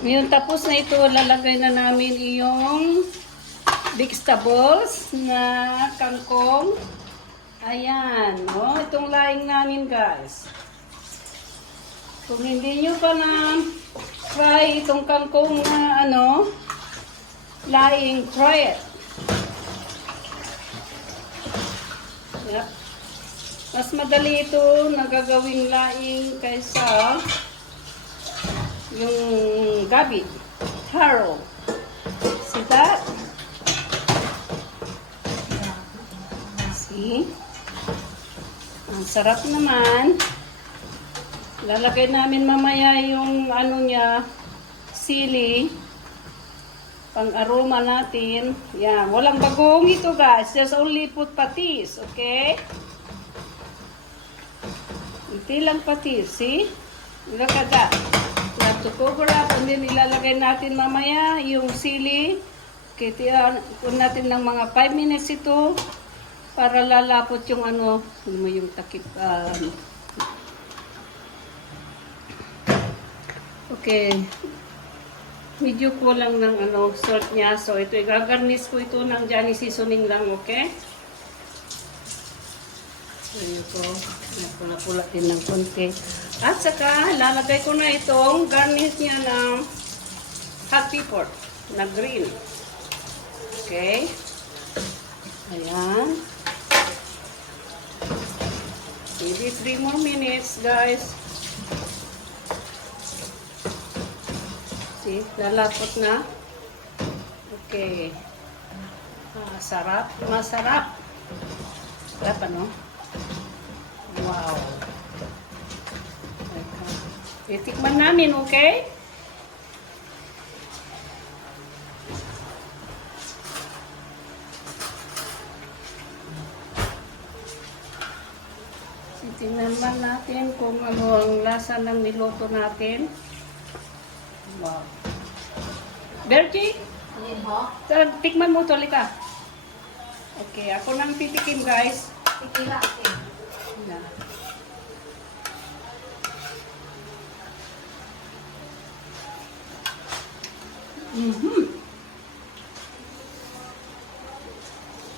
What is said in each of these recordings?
Ngayon tapos na ito, lalagay na namin yung vegetables na kangkong. Ayan, oh, itong laing namin guys. Kung hindi nyo pa na try itong kangkong na laing, try it. Yep. Mas madali ito nagagawing laing kaysa yung gabi, taro. See that? See? Ang sarap naman. Lalagay namin mamaya yung niya, sili. Pang aroma natin. Yan. Walang bagong ito guys. Just only put patis. Okay? Iti lang patis. See? Look at that. We have to cover up and then ilalagay natin mamaya yung sili. Kaya kung natin ng mga 5 minutes ito para lalapot yung yung takip. Okay. Medyo kulang ng salt niya. So ito, i-garnish ko ito ng Johnny seasoning lang, okay? So ito, pula-pula din ng konti. At saka, lalagay ko na itong garnish niya ng hot pepper na green. Okay? Ayan. Maybe 3 more minutes, guys. See, lalapot na. Okay. Sarap. Masarap. Sarap, ano? Wow. Itikman namin, okay? Tingnan man natin kung ano ang lasa ng niluto natin. Wow. Bertie? Tikman mo ito, Lika. Okay, ako nang titikim, guys. Tikila, okay. Yeah.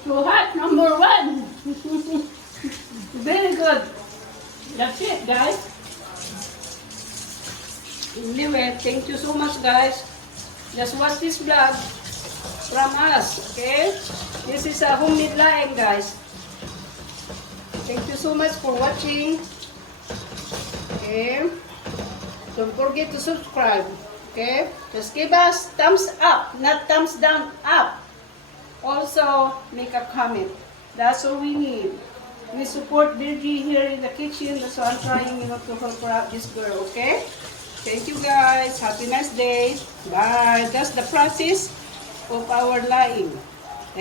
So hot, number 1. Very good. That's it, guys. Anyway, thank you so much, guys. Just watch this vlog from us, okay? This is a homemade laing, guys. Thank you so much for watching. Okay? Don't forget to subscribe. Okay? Just give us thumbs up, not thumbs down, up. Also, make a comment. That's all we need. We support Virgie here in the kitchen. That's why I'm trying, to help her out, this girl, okay? Thank you guys. Happy nice day. Bye. That's the process of our laing.